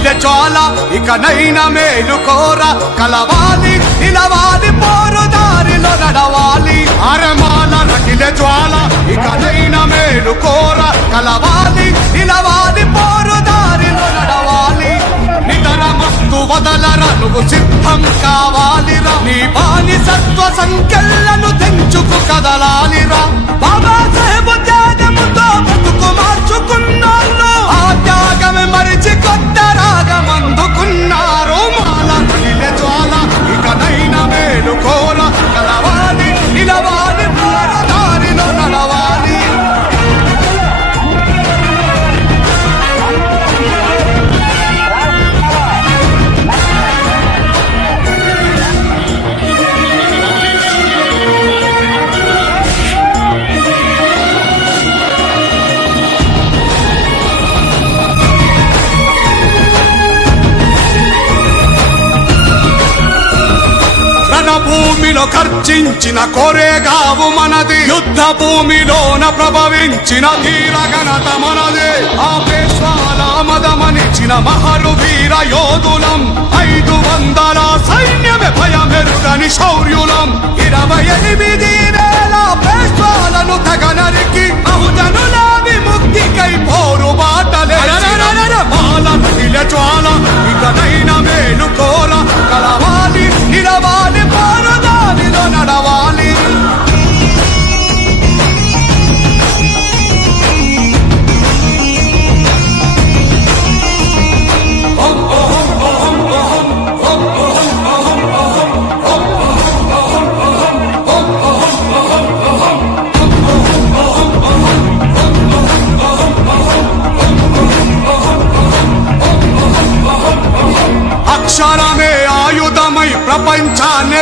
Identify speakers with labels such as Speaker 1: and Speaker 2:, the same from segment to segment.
Speaker 1: రగిలె జ్వాల ఇకనైనా మేలు కోర. కలవాలి నిలవాలి పోరు దారిలో నడవాలి. అరమాల రగిలె జ్వాల ఇకనైనా మేలు కోర. కలవాలి నిలవాలి పోరు దారిలో నడవాలి. నితర మస్తు వదలర నువ్వు సిద్ధం కావాలిరా. నీ బాని సత్వ సంఖ్యలను తెంచుకు కదలాలిరా. రణభూమిలో ఖర్చించిన కొరేగావు మనది. యుద్ధ భూమిలోన ప్రభవించిన ధీర ఘనత మనది. ఆ పేష్వాల మదమనిచిన మహరు వీర యోధులం. ఐదు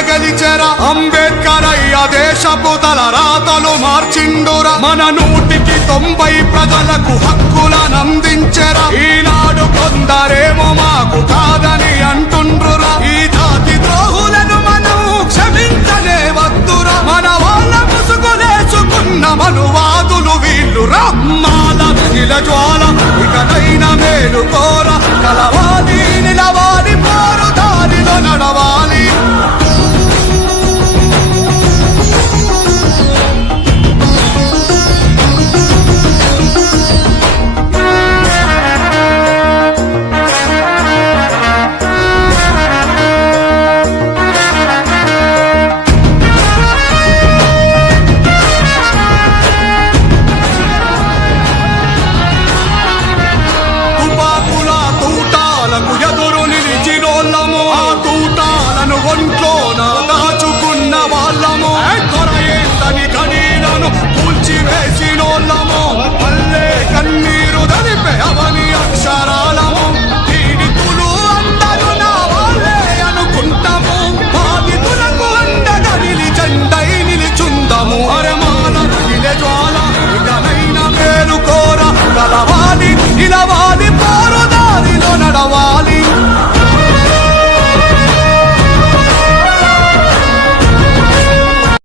Speaker 1: గెలిచెర అంబేద్కర్ అయ్య దేశపు తల రాతలు మార్చిండురా. మన నూటికి తొంభై ప్రజలకు హక్కులను అందించెర ఈనాడు కొందరేమో మాకు కాదని అంటుండ్రురా. ఈ జాతి ద్రోహులను మనం క్షమించలే వద్దురా మన వాళ్ళ ముసుగులేసుకున్న మనువాదులు వీళ్ళు రమ్మాల మిగిల జ్వాల కోర కలవా